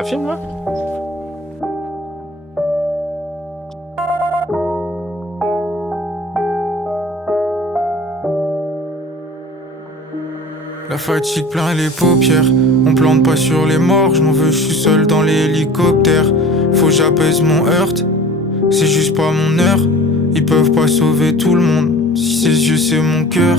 Ça filme là? La fatigue plein les paupières. On plante pas sur les morts, je m'en veux, je suis seul dans l'hélicoptère. Faut que j'apaise mon hurt, c'est juste pas mon heure. Ils peuvent pas sauver tout le monde, si ses yeux c'est mon cœur.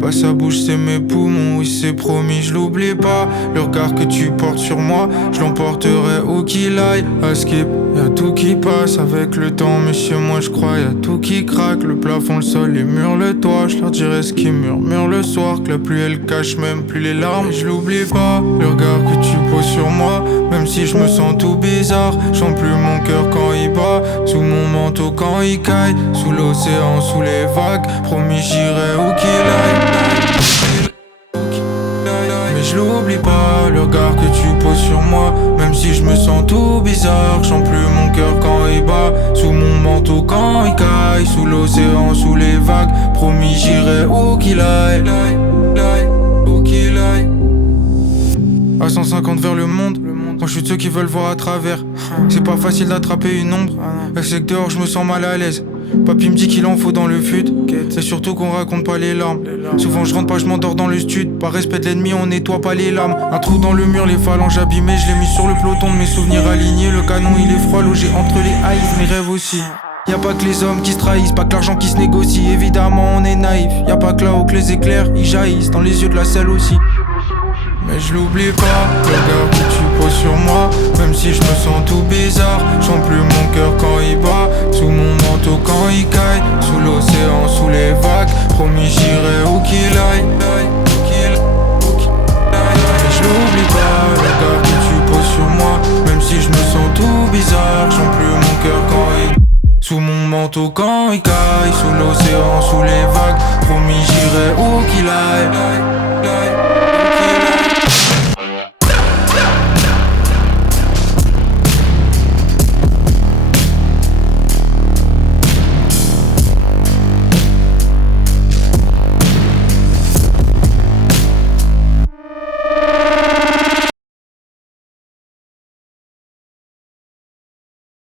Pas sa bouche c'est mes poumons, oui c'est promis je l'oublie pas. Le regard que tu portes sur moi, je l'emporterai où qu'il aille. À Skip, y'a tout qui passe avec le temps, mais chez moi je crois y'a tout qui craque. Le plafond, le sol, les murs, le toit, je leur dirai ce qu'ils murmurent le soir. Que la pluie elle cache même plus les larmes, je l'oublie pas. Le regard que tu poses sur moi, même si je me sens tout bizarre. Je sens plus mon cœur quand il bat, sous mon manteau quand il caille. Sous l'océan, sous les vagues, promis j'irai où qu'il aille. Mais je l'oublie pas, le regard que tu poses sur moi. Même si je me sens tout bizarre, je sens plus mon cœur quand il bat. Sous mon manteau quand il caille, sous l'océan, sous les vagues, promis j'irai où qu'il aille. Où qu'il aille. À 150 vers le monde, moi je suis de ceux qui veulent voir à travers. C'est pas facile d'attraper une ombre, c'est que dehors je me sens mal à l'aise. Papy me dit qu'il en faut dans le fut, c'est surtout qu'on raconte pas les larmes. Souvent je rentre pas, je m'endors dans le stud. Par respect de l'ennemi, on nettoie pas les lames. Un trou dans le mur, les phalanges abîmées. Je l'ai mis sur le peloton de mes souvenirs alignés. Le canon il est froid, logé entre les haïs, mes rêves aussi. Y'a pas que les hommes qui se trahissent, pas que l'argent qui se négocie. Évidemment on est naïf, y'a pas que là-haut que les éclairs ils jaillissent dans les yeux de la selle aussi. Mais je l'oublie pas, le regard que tu poses sur moi. Même si je me sens tout bizarre, je sens plus mon cœur quand il bat. Sous mon manteau quand il caille, sous l'océan, sous les vagues, promis j'irai où qu'il aille. Mais je l'oublie pas, le regard que tu poses sur moi. Même si je me sens tout bizarre, je sens plus mon cœur quand il... Sous mon manteau quand il caille, sous l'océan, sous les vagues, promis j'irai où qu'il aille.